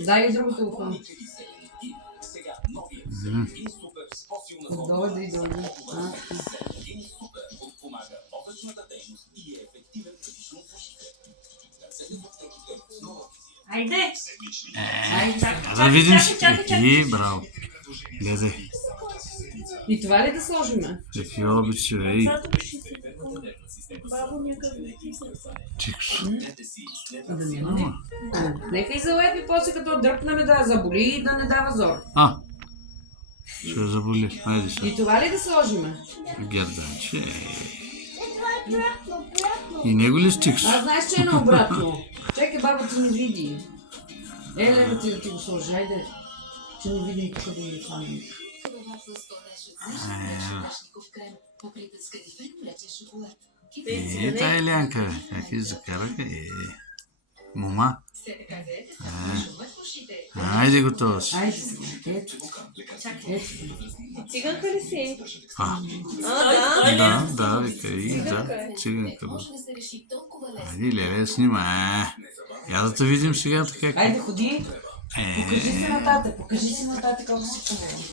Дай и другото ухо. Дойде и дойде. Айде! Да видим си. Браво. Гледай. И това ли да сложиме? Какви обичи, ей. Бабо някакъв Чикс. Нека и залепи, после като дръпнеме да заболи и да не дава зор. Ще заболи. Хайде сега. И това ли да сложиме? Герданче. И него ли стикс? Аз знаеш, че е наобратно. Чекай, баба ти не види. Лена ти да ти го сложи, айде. Че не види тук да ги хванем. Тая Елянка, бе. Как я закараха? Мома. Айде, готова си. Айде сега, ето. Циганка ли си? Да, вика и да. Циганка. Айде, леле, снима. Я да те видим сега така. Айде, ходи. Покажи си нататък колко си хубаво.